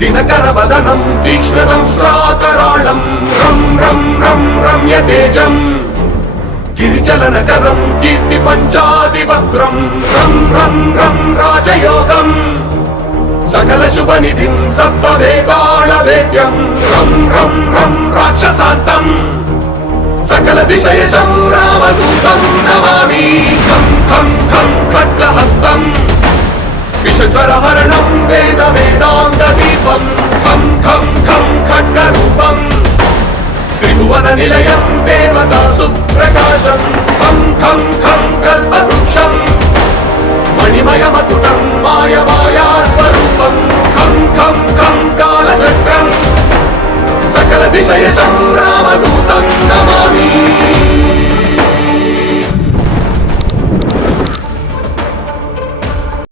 दिनकरवदनं तीक्ष्णदंष्ट्राकराळं रं रं रं रम्यतेजं गिरिचलनकरं कीर्तिपञ्चादिभद्रं रं रं रं राजयोगं सकलशुभनिधिं सप्तवेदालवेद्यं रं रं रं राक्षसान्तं सकलदिशयशं रामदूतं नमामि खं खं खं खड्गहस्तं विषज्वरहरणं वेदवेदाङ्गदीपं खं खं खं खड्गरूपं त्रिभुवननिलयं देवतासुप्रकाशं खं खं खं कल्पवृक्षं मणिमयमकुटं मायमायास्वरूपं खं खं खं कालचक्रं सकलदिशयशं रामदूतं नमामि।